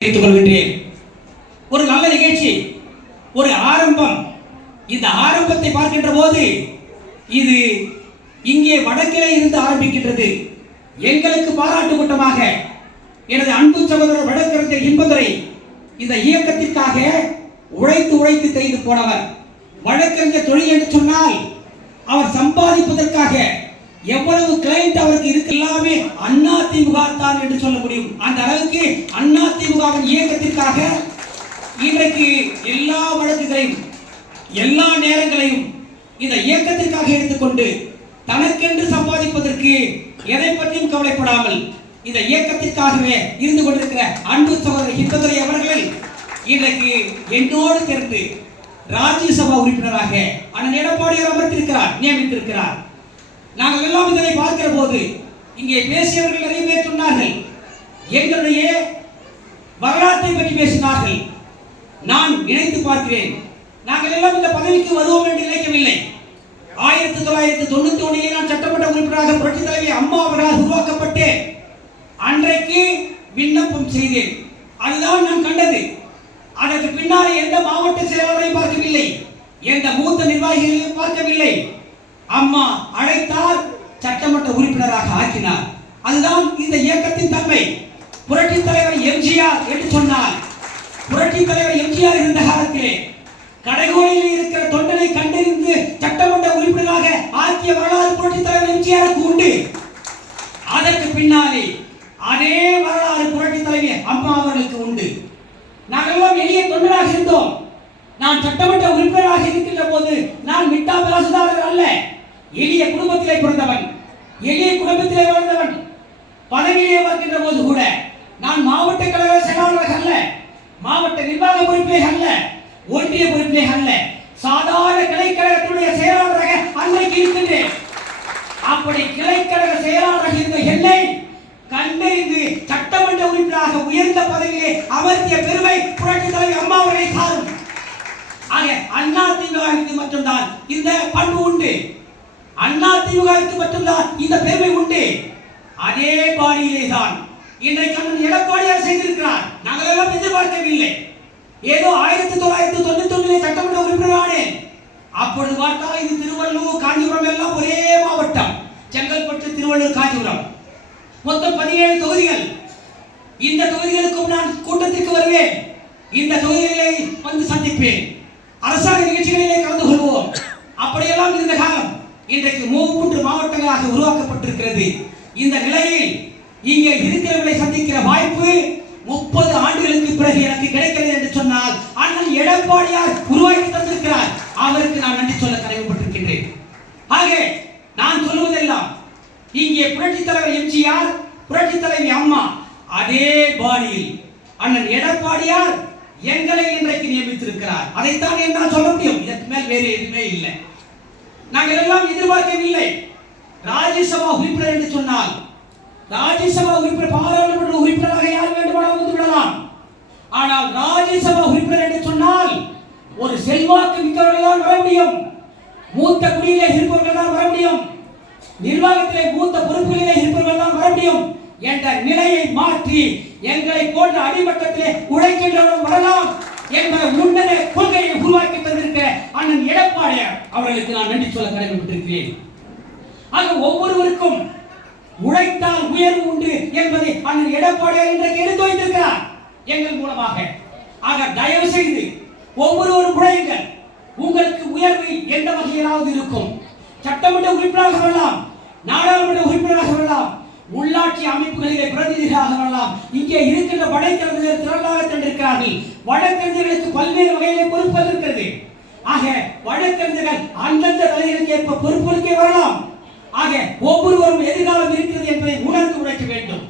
தெரிவித்துக் கொள்கின்றேன் ஒரு நல்ல நிகழ்ச்சி ஒரு ஆரம்பம். இந்த ஆரம்பத்தை பார்க்கின்ற போது இது இங்கே வடக்கிலே இருந்து ஆரம்பிக்கின்றது. எங்களுக்கு பாராட்டு கூட்டமாக எனது அன்பு சகோதரர் வடக்கறிஞர் இன்பதுரை இந்த இயக்கத்திற்காக உழைத்து உழைத்து செய்து போனவர். வழக்கறிஞர் தொழில் என்று சொன்னால் அவர் சம்பாதிப்பதற்காக எவ்வளவு கிளைண்ட் அவருக்கு இருக்கு எல்லாமே அண்ணா திமுக தான் என்று சொல்ல முடியும். அந்த அளவுக்கு அண்ணா திமுகவின் இயக்கத்திற்காக இன்றைக்கு எல்லா வழக்குகளையும் எல்லா நேரங்களையும் இந்த இயக்கத்திற்காக எடுத்துக்கொண்டு தனக்கென்று சம்பாதிப்பதற்கு எதை பற்றியும் கவலைப்படாமல் இந்த இயக்கத்திற்காகவே இருந்து கொண்டிருக்கிற அன்பு சகோதரர் ஹிந்ததுரை அவர்கள் இன்றைக்கு என்னோடு சேர்ந்து ராஜ்யசபா உறுப்பினராக அண்ணன் எடப்பாடியார் அமர்த்திருக்கிறார் நியமித்திருக்கிறார். நாங்கள் எல்லாம் இதனை பார்க்கிற போது இங்கே பேசியவர்கள் நிறைய பேர் சொன்னார்கள் எங்களுடைய வரலாற்றை பற்றி பேசினார்கள். நான் நினைத்து பார்க்கிறேன். நாங்கள் எல்லாம் இந்த பதவிக்கு வருவோம் என்று நினைக்கவில்லை. ஆயிரத்தி தொள்ளாயிரத்தி தொண்ணூத்தி ஒன்றிலே நான் சட்டமன்ற உறுப்பினராக புரட்சி தலைவி அம்மா அவர்களால் உருவாக்கப்பட்டேன் அன்றைக்கு விண்ணப்பம் செய்தேன். அதுதான் நான் கண்டது. அதற்கு பின்னாலே எந்த மாவட்ட செயலாளரையும் பார்க்கவில்லை. எந்த மூத்த நிர்வாகிகளையும் பார்க்கவில்லை. அம்மா அழைத்தார் சட்டமன்ற உறுப்பினராக ஆக்கினார். அதுதான் இந்த இயக்கத்தின் தன்மை. புரட்சி தலைவர் எம்ஜிஆர் என்று சொன்னார். புரட்சி தலைவர் எம்ஜிஆர் இருந்த காலத்திலே கடைகோடியில் இருக்கிற தொண்டனை கண்டறிந்து சட்டமன்ற உறுப்பினராக ஆக்கிய வரலாறு புரட்சி தலைவர் எம்ஜிஆருக்கு உண்டு. அதற்கு பின்னாலே அதே வரலாறு புரட்சி தலைவி அம்மா அவர்களுக்கு உண்டு. நாங்கள் எளிய தொண்டராக இருந்தோம். நான் சட்டமன்ற உறுப்பினராக இருக்கின்ற போது நான் மிட்டா பிராசுதாரர் அல்ல. எளிய குடும்பத்திலே பிறந்தவன். எளிய குடும்பத்திலே வளர்ந்தவன் பதவியிலே வருகின்ற போது கூட நான் மாவட்ட கழக செயலாளர் அல்ல மாவட்ட நிர்வாக பொறுப்பிலே அல்ல ஒன்றிய பொறுப்பிலே அல்ல சாதாரண கிளைக்கழகத்தினுடைய செயலாளராக அன்றைக்கு இருக்கின்றேன் அப்படி கிளைக்கழக செயலாளராக இருந்த என்னை கண்டறிந்து சட்டமன்ற உறுப்பினராக உயர்ந்த பதவியிலே அமர்த்திய பெருமை புரட்சி தலைவர் அம்மா அவர்களை சாரும். ஆக அண்ணா திமுகவுக்கு மட்டும்தான் இந்த பண்பு உண்டு. அண்ணா திமுகவுக்கு மட்டும்தான் இந்த பெருமை உண்டு. அதே பாணியிலே தான் இன்றைக்கு அண்ணன் எடப்பாடியார் செய்திருக்கிறார். நாங்கள் எல்லாம் எதிர்பார்க்கவில்லை. ஏதோ ஆயிரத்தி தொள்ளாயிரத்தி தொண்ணூத்தி ஒன்றிலே சட்டமன்ற உறுப்பினரானேன். அப்பொழுது பார்த்தால் இது திருவள்ளூர் காஞ்சிபுரம் எல்லாம் ஒரே மாவட்டம். மூன்று மாவட்டங்களாக உருவாக்கப்பட்டிருக்கிறது. இந்த நிலையில் இங்கே இருக்கிறவர்களை சந்திக்கிற வாய்ப்பு முப்பது ஆண்டுகளுக்கு பிறகு எனக்கு கிடைக்கிறது என்று சொன்னால் அண்ணன் எடப்பாடியார் உருவாக்கி தந்திருக்கிறார். அவருக்கு நான் நன்றி சொல்ல கடமைப்பட்டிருக்கின்றேன். ஆக நான் சொல்வதெல்லாம் இங்கே புரட்சி தலைவர் எம்ஜிஆர் புரட்சி தலைவி அம்மா அதே பாணியில் அண்ணன் எடப்பாடியார் எங்களை இன்றைக்கு நியமித்திருக்கிறார். அதைத்தான் என்னால் சொல்ல முடியும். இதற்கு மேல் வேறு எதுவுமே இல்லை. நாங்கள் நாம் எதிர்பார்க்கவில்லை. ராஜ்யசபா உறுப்பினர் என்று சொன்னால் ராஜ்யசபா உறுப்பினர் பாராளுமன்ற உறுப்பினராக யார் வேண்டுமானால் வந்து விடலாம். ஆனால் ராஜ்யசபா உறுப்பினர் என்று சொன்னால் ஒரு செல்வாக்கு மிக்கவர்கள் தான் வர முடியும். மூத்த குடியிலே இருப்பவர்கள் தான் வர முடியும். நிர்வாகத்திலே மூத்த பொறுப்புகளிலே இருப்பவர்கள் தான் வர முடியும் என்ற நிலையை மாற்றி எங்களை போன்ற அடிமட்டத்திலே உழைக்கின்றவர்கள் வரலாம். என்ற உன்னத கொள்கையை உருவாக்கி தந்திருக்க அண்ணன் எடப்பாடியார் அவர்களுக்கு நான் நன்றி சொல்ல கடமைப்பட்டிருக்கிறேன். ஆக ஒவ்வொருவருக்கும் உழைத்தால் உயர்வு உண்டு என்பதை அண்ணன் எடப்பாடியார் இன்றைக்கு எடுத்து வைத்திருக்கிறார். எங்கள் மூலமாக. ஆக தயவு செய்து ஒவ்வொருவரும் உழையுங்கள். உங்களுக்கு உயர்வு எந்த வகையிலாவது இருக்கும். சட்டமன்ற உறுப்பினராக வரலாம் நாடாளுமன்ற உறுப்பினராக வரலாம் உள்ளாட்சி அமைப்புகளிலே பிரதிநிதிகளாக வரலாம். இங்கே இருக்கின்ற வழக்கறிஞர் திரளாக தந்திருக்கிறார்கள் வழக்கறிஞர்களுக்கு பல்வேறு வகையிலே பொறுப்பு இருக்கிறது. ஆக வழக்கறிஞர்கள் அந்தந்த நிலைகளுக்கு ஏற்ப பொறுப்புகளுக்கே வரலாம். ஆக ஒவ்வொருவரும் எதிர்காலம் இருக்கிறது என்பதை உணர்ந்து உழைக்க வேண்டும்.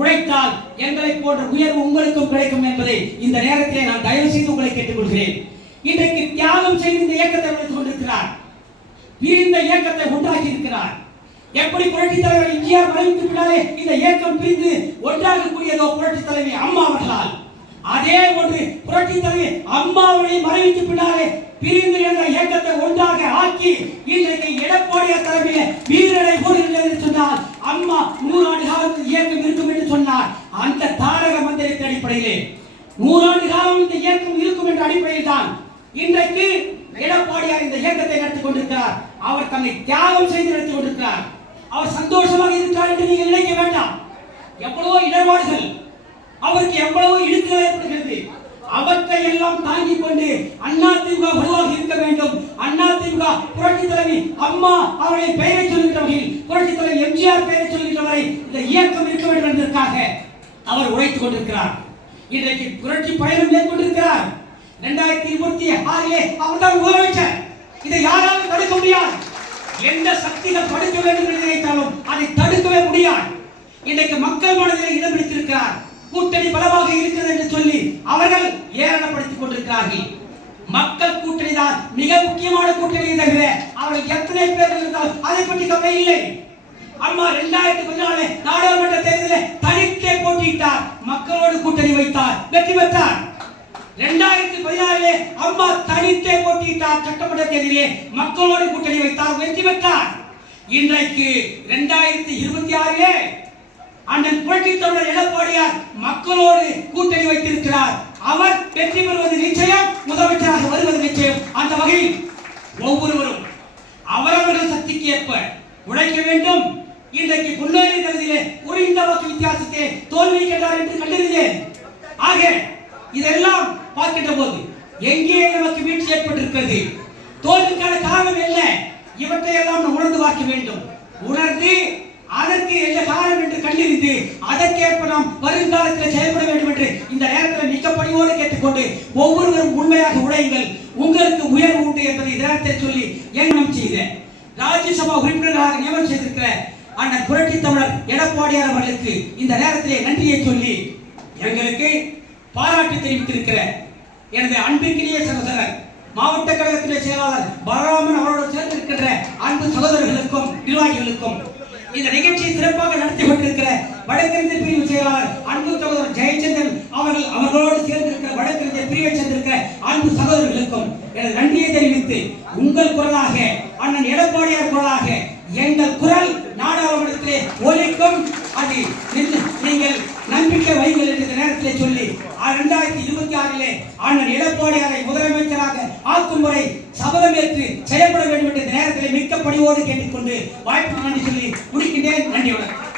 உழைத்தால் எங்களை போன்ற உயர்வு உங்களுக்கும் கிடைக்கும் என்பதை இந்த நேரத்திலே நான் தயவு செய்து உங்களை கேட்டுக்கொள்கிறேன். இன்றைக்கு தியாகம் செய்து இந்த இயக்கத்தை கொண்டிருக்கிறார். பிரிந்த இயக்கத்தை உண்டாக்கி இருக்கிறார் எப்படி புரட்சி தலைவர் எம்ஜிஆர் மறைவுக்கு பின்னாலே இந்த இயக்கம் பிரிந்து ஒன்றாக கூடியதோ புரட்சி தலைவி அம்மா அவர்களால். அதே ஒன்று புரட்சி தலைவி அம்மாவுடைய மறைவுக்கு பின்னாலே பிரிந்து இருந்த இயக்கத்தை ஒன்றாக ஆக்கி இன்றைக்கு எடப்பாடியார் தலைமையில் வீரனை போடுகிறது என்று சொன்னால் அம்மா நூறாண்டு காலத்தில் இயக்கம் இருக்கும் என்று சொன்னார். அந்த தாரக மந்திரத்தின் அடிப்படையிலே நூறாண்டு காலம் இந்த இயக்கம் இருக்கும் என்ற அடிப்படையில் தான் இன்றைக்கு எடப்பாடியார் இந்த இயக்கத்தை நடத்திக் கொண்டிருக்கிறார். அவர் தன்னை தியாகம் செய்து நடத்திக் கொண்டிருக்கிறார். அவர் சந்தோஷமாக இருக்கிறார் என்று நீங்கள் நினைக்க வேண்டாம். எவ்வளவோ இடர்பாடுகள் அவருக்கு எவ்வளவோ இழுக்குகள் ஏற்படுகிறது. அவற்றை எல்லாம் தாங்கிக் கொண்டு அண்ணா திமுக வலுவாக இருக்க வேண்டும். அண்ணா திமுக புரட்சி தலைவி அம்மா அவருடைய பெயரை சொல்கின்ற வகையில் புரட்சி தலைவி எம்ஜிஆர் பெயரை சொல்கின்ற வரை இந்த இயக்கம் இருக்க வேண்டும் என்பதற்காக அவர் உழைத்துக் கொண்டிருக்கிறார். இன்றைக்கு புரட்சி பயணம் மேற்கொண்டிருக்கிறார். இரண்டாயிரத்தி இருபத்தி ஆறிலே அவர்தான் முதலமைச்சர். இதை யாராலும் தடுக்க முடியாது. எந்த சக்திகள் தடுக்க வேண்டும் என்று நினைத்தாலும் அதை தடுக்கவே முடியாது. இன்றைக்கு மக்கள் மனதில் இடம் பிடித்திருக்கிறார். கூட்டணி பலமாக இருக்கிறது என்று சொல்லி அவர்கள் ஏளனப்படுத்திக் கொண்டிருக்கிறார்கள். மக்கள் கூட்டணி தான் மிக முக்கியமான கூட்டணி தவிர அவர்கள் எத்தனை பேர் இருந்தால் அதை பற்றி கவலை இல்லை. அம்மா இரண்டாயிரத்தி பதினாலு நாடாளுமன்ற தேர்தலில் தனித்தே போட்டியிட்டார். மக்களோடு கூட்டணி வைத்தார். வெற்றி பெற்றார். இரண்டாயிரத்தி பதினாறிலே அம்மா தனித்தே போட்டியிட்டார் சட்டமன்ற தேர்தலிலே மக்களோடு கூட்டணி வைத்தார் வெற்றி பெற்றார். இன்றைக்கு இரண்டாயிரத்தி இருபத்தி ஆறிலே அண்ணன் புரட்சி தமிழர் எடப்பாடியார் மக்களோடு கூட்டணி வைத்திருக்கிறார். அவர் வெற்றி பெறுவது நிச்சயம் முதலமைச்சராக வருவது நிச்சயம். அந்த வகையில் ஒவ்வொருவரும் அவரவர்கள் சக்திக்கு ஏற்ப உழைக்க வேண்டும். இன்றைக்கு புன்னேரி தொகுதியிலே குறைந்த வாக்கு வித்தியாசத்தை தோல்வி கண்டார் என்று கண்டறிந்தேன். ஆக இதெல்லாம் பார்க்கின்ற போது எங்கே நமக்கு வீழ்ச்சி ஏற்பட்டிருக்கிறது? தோல்விக்கான காரணம் என்ன? இவற்றை எல்லாம் நாம் உணர்ந்து பார்க்க வேண்டும். உணர்ந்து அதற்கு என்ன காரணம் என்று கண்டறிந்து அதற்கேற்ப நாம் வருங்காலத்தில் செயல்பட வேண்டும் என்று இந்த நேரத்தில் மிக்க கேட்டுக்கொண்டு ஒவ்வொருவரும் உண்மையாக உடையுங்கள். உங்களுக்கு உயர்வு உண்டு என்பதை நேரத்தை சொல்லி எண்ணம் செய்கிறேன் ராஜ்யசபா உறுப்பினராக நியமனம் செய்திருக்கிற அண்ணன் புரட்சி தமிழர் எடப்பாடியார் அவர்களுக்கு இந்த நேரத்திலே நன்றியை சொல்லி எங்களுக்கு பாராட்டு தெரிவித்திருக்கிற எனது அன்பிற்கினிய சகோதரர் மாவட்ட கழகத்திலே செயலாளர் பலராமன் அவரோடு சேர்ந்திருக்கின்ற அன்பு சகோதரர்களுக்கும் நிர்வாகிகளுக்கும் இந்த நிகழ்ச்சியை சிறப்பாக நடத்தி கொண்டிருக்கிற வடக்கிழந்தை பிரிவு செயலாளர் அன்பு சகோதரர் ஜெயச்சந்திரன் அவர்கள் அவர்களோடு சேர்ந்திருக்கிற வடக்கிழந்தை பிரிவை சேர்ந்திருக்கிற அன்பு சகோதரர்களுக்கும் எனது நன்றியை தெரிவித்து உங்கள் குரலாக அண்ணன் எடப்பாடியார் குரலாக எங்கள் குரல் நாடாளுமன்றத்திலே ஒலிக்கும் அது நின்று- நீங்கள் நம்பிக்கை வைங்கள் என்ற இந்த நேரத்திலே சொல்லி இரண்டாயிரத்தி இருபத்தி ஆறிலே அண்ணன் எடப்பாடியாரை முதலமைச்சராக ஆக்கும் முறை சபதமேற்று செயல்பட வேண்டும் என்ற நேரத்தில் மிக்க பணியோடு கேட்டுக்கொண்டு வாய்ப்பு நன்றி சொல்லி முடிக்கின்றேன். நன்றி வணக்கம்.